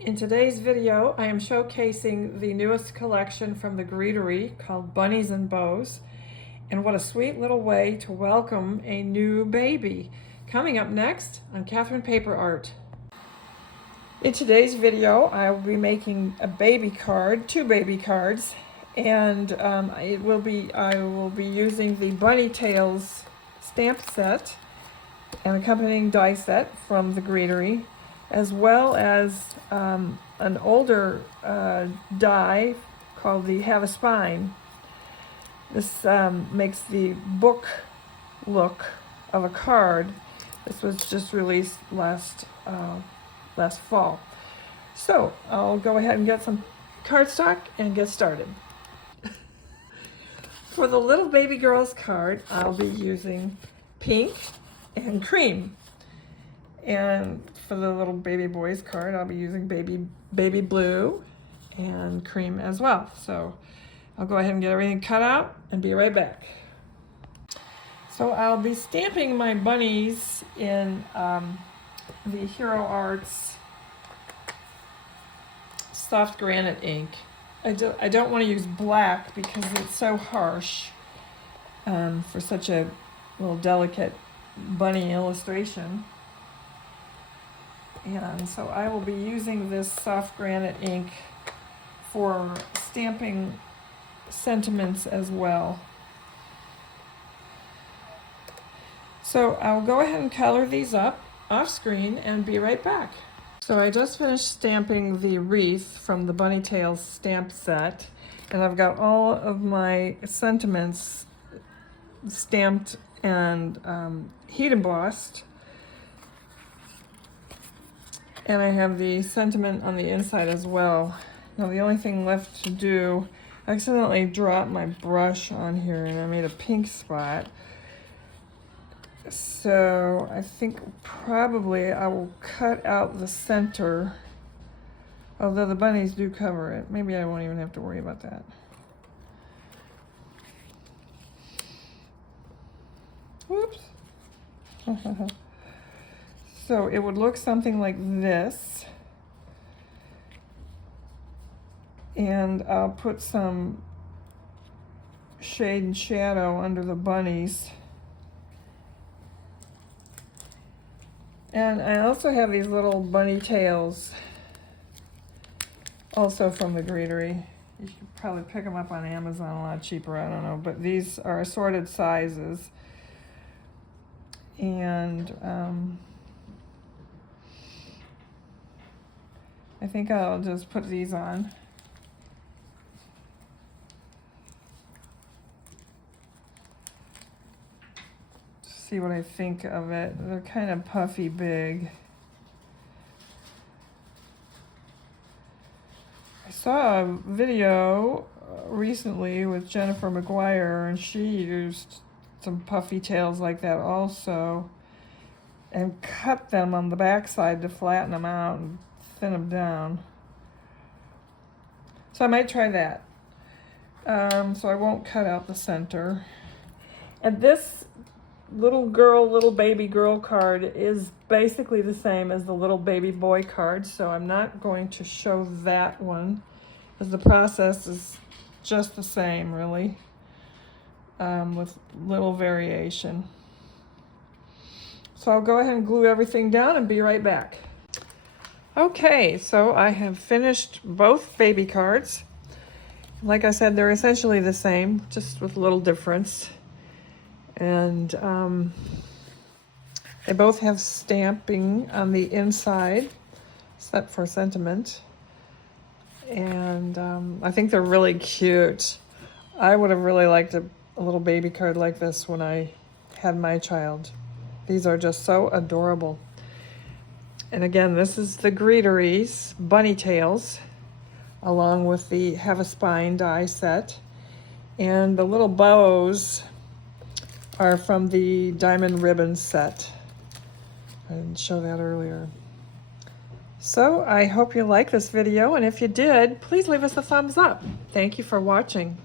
In today's video, I am showcasing the newest collection from the Greetery called Bunnies and Bows. And what a sweet little way to welcome a new baby. Coming up next on Catherine Paper Art. In today's video, I will be making a baby card, 2 baby cards, and I will be using the Bunny Tails stamp set and accompanying die set from the Greetery, as well as an older die called the Have a Spine. This makes the book look of a card. This was just released last fall. So I'll go ahead and get some cardstock and get started. For the little baby girl's card, I'll be using pink and cream. And for the little baby boy's card, I'll be using baby blue and cream as well. So I'll go ahead and get everything cut out and be right back. So I'll be stamping my bunnies in the Hero Arts soft granite ink. I don't want to use black because it's so harsh for such a little delicate bunny illustration. And so I will be using this soft granite ink for stamping sentiments as well. So I'll go ahead and color these up off screen and be right back. So I just finished stamping the wreath from the Bunny Tails stamp set, and I've got all of my sentiments stamped and heat embossed. And I have the sentiment on the inside as well. Now the only thing left to do, I accidentally dropped my brush on here and I made a pink spot. So I think probably I will cut out the center, although the bunnies do cover it. Maybe I won't even have to worry about that. Whoops. So it would look something like this. And I'll put some shade and shadow under the bunnies. And I also have these little bunny tails, also from the Greetery. You could probably pick them up on Amazon a lot cheaper, I don't know. But these are assorted sizes. And I think I'll just put these on. See what I think of it. They're kind of puffy big. I saw a video recently with Jennifer McGuire, and she used some puffy tails like that also and cut them on the backside to flatten them out and thin them down. So I might try that. So I won't cut out the center. And this little baby girl card is basically the same as the little baby boy card, so I'm not going to show that one because the process is just the same really, with little variation. So I'll go ahead and glue everything down and be right back. Okay, so I have finished both baby cards. Like I said, they're essentially the same, just with a little difference. And they both have stamping on the inside, except for sentiment. And I think they're really cute. I would have really liked a little baby card like this when I had my child. These are just so adorable. And again, this is the Greetery's Bunny Tails, along with the Have a Spine die set. And the little bows are from the Diamond Ribbon set. I didn't show that earlier. So I hope you like this video, and if you did, please leave us a thumbs up. Thank you for watching.